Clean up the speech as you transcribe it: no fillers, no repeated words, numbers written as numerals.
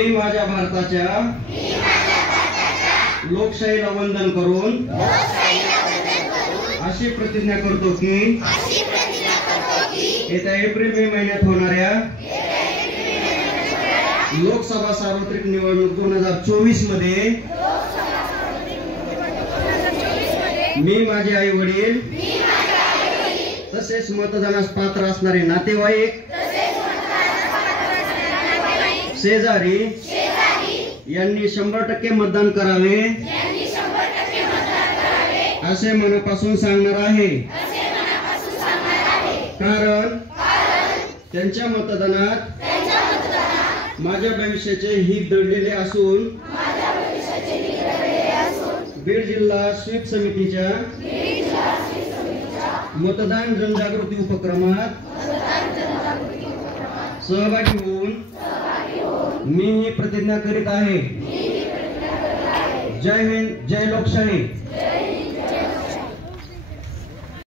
मी माझ्या भारताच्या लोकशाहीला वंदन करून अशी प्रतिज्ञा करतो की येत्या एप्रिल मे महिन्यात होणाऱ्या लोकसभा सार्वत्रिक निवडणूक 2024 मध्ये मी माझे आई वडील तसेच मतदानास पात्र असणारे नातेवाईक शेजारी यांनी 100% मतदान करावे असे मनापासून सांगणार आहे। कारण त्यांच्या मतदानात माझ्या भविष्याचे हित दडलेले असून बीड जिल्हा स्वीप समितीच्या मतदान जनजागृती उपक्रमात सहभागी होऊन मी ही प्रतिज्ञा करीत आहे। जय हिंद, जय लोकशाही।